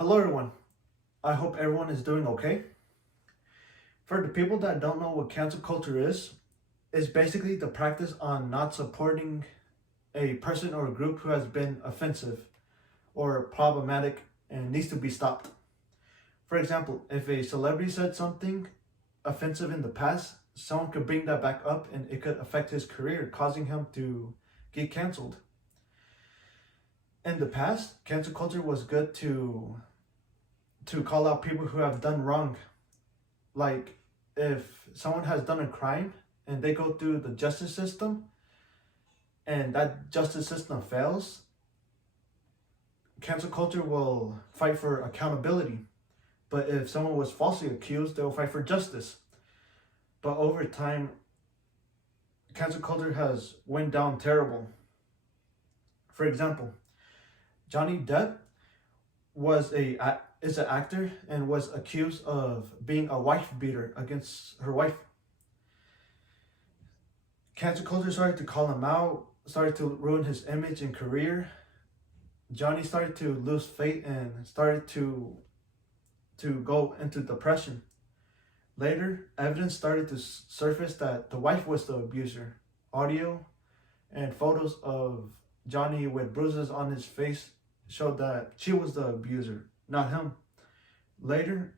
Hello everyone, I hope everyone is doing okay. For the people that don't know what cancel culture is, it's basically the practice on not supporting a person or a group who has been offensive or problematic and needs to be stopped. For example, if a celebrity said something offensive in the past, someone could bring that back up and it could affect his career, causing him to get canceled. In the past, cancel culture was good to call out people who have done wrong. Like if someone has done a crime and they go through the justice system and that justice system fails, cancel culture will fight for accountability. But if someone was falsely accused, they'll fight for justice. But over time, cancel culture has went down terrible. For example, Johnny Depp is an actor and was accused of being a wife beater against her wife. Cancel culture started to call him out, started to ruin his image and career. Johnny started to lose faith and started to go into depression. Later, evidence started to surface that the wife was the abuser. Audio and photos of Johnny with bruises on his face showed that she was the abuser, not him. Later,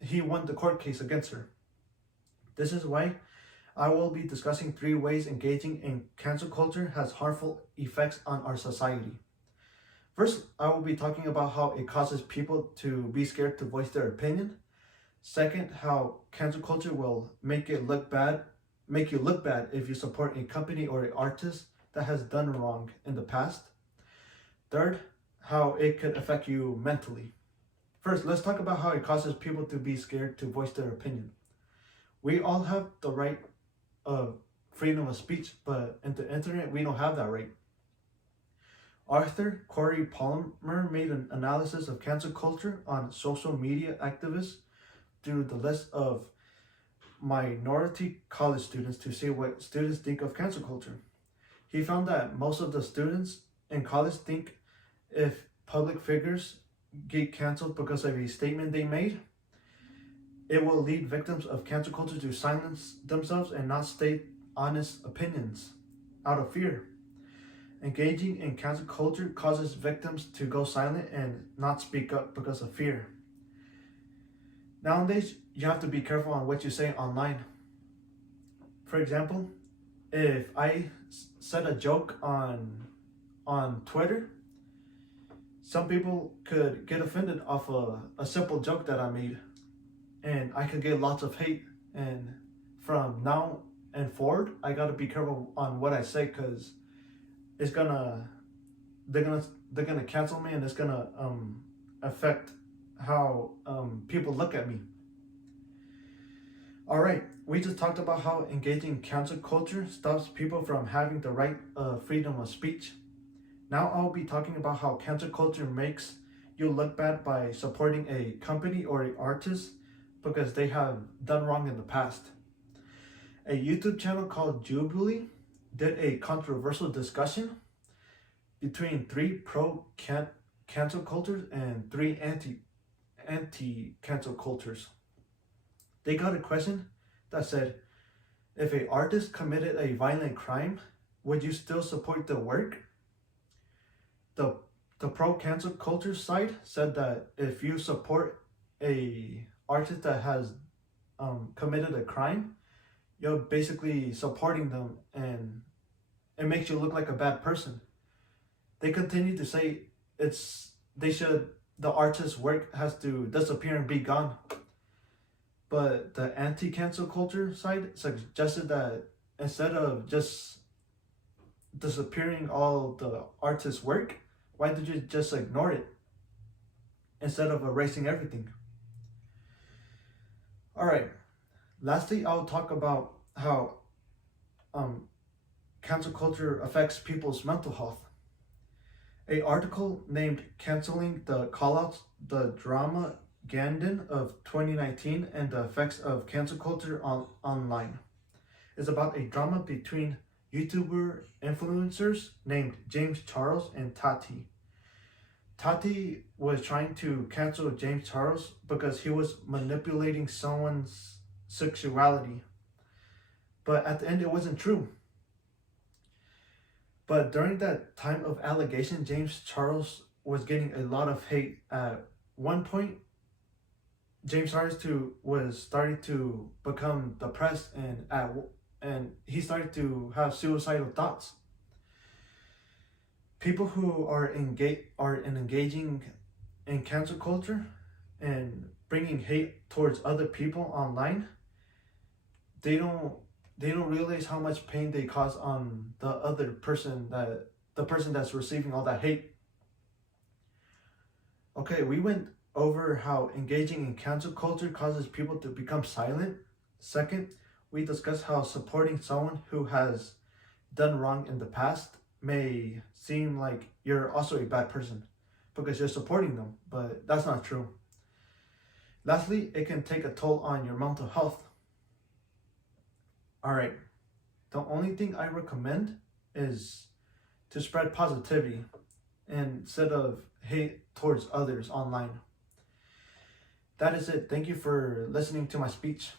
he won the court case against her. This is why I will be discussing 3 ways engaging in cancel culture has harmful effects on our society. First, I will be talking about how it causes people to be scared to voice their opinion. Second, how cancel culture will make you look bad if you support a company or an artist that has done wrong in the past. Third, how it could affect you mentally. First, let's talk about how it causes people to be scared to voice their opinion. We all have the right of freedom of speech, but in the internet, we don't have that right. Arthur Corey Palmer made an analysis of cancel culture on social media activists through the list of minority college students to see what students think of cancel culture. He found that most of the students in college think if public figures get canceled because of a statement they made, it will lead victims of cancel culture to silence themselves and not state honest opinions out of fear. Engaging in cancel culture causes victims to go silent and not speak up because of fear. Nowadays, you have to be careful on what you say online. For example, if I said a joke on Twitter, some people could get offended off a simple joke that I made, and I could get lots of hate. And from now and forward, I gotta be careful on what I say, because they're gonna cancel me, and it's gonna affect how people look at me. All right, we just talked about how engaging in cancel culture stops people from having the right of freedom of speech. Now I'll be talking about how cancel culture makes you look bad by supporting a company or an artist because they have done wrong in the past. A YouTube channel called Jubilee did a controversial discussion between 3 cancel cultures and 3 anti-cancel cultures. They got a question that said, if an artist committed a violent crime, would you still support the work? The pro-cancel culture side said that if you support a artist that has committed a crime, you're basically supporting them and it makes you look like a bad person. They continue to say the artist's work has to disappear and be gone. But the anti-cancel culture side suggested that instead of just disappearing all the artist's work, why don't you just ignore it instead of erasing everything? All right. Lastly, I'll talk about how cancel culture affects people's mental health. An article named Canceling the Callouts, the Drama Gandin of 2019 and the Effects of Cancel Culture Online is about a drama between YouTuber influencers named James Charles and Tati. Tati was trying to cancel James Charles because he was manipulating someone's sexuality. But at the end, it wasn't true. But during that time of allegation, James Charles was getting a lot of hate. At one point, James was starting to become depressed, and he started to have suicidal thoughts. People who are engaging in cancel culture and bringing hate towards other people online, they don't realize how much pain they cause on the person that's receiving all that hate. Okay, we went over how engaging in cancel culture causes people to become silent. Second, we discussed how supporting someone who has done wrong in the past may seem like you're also a bad person because you're supporting them, but that's not true. Lastly, it can take a toll on your mental health. All right, the only thing I recommend is to spread positivity instead of hate towards others online. That is it. Thank you for listening to my speech.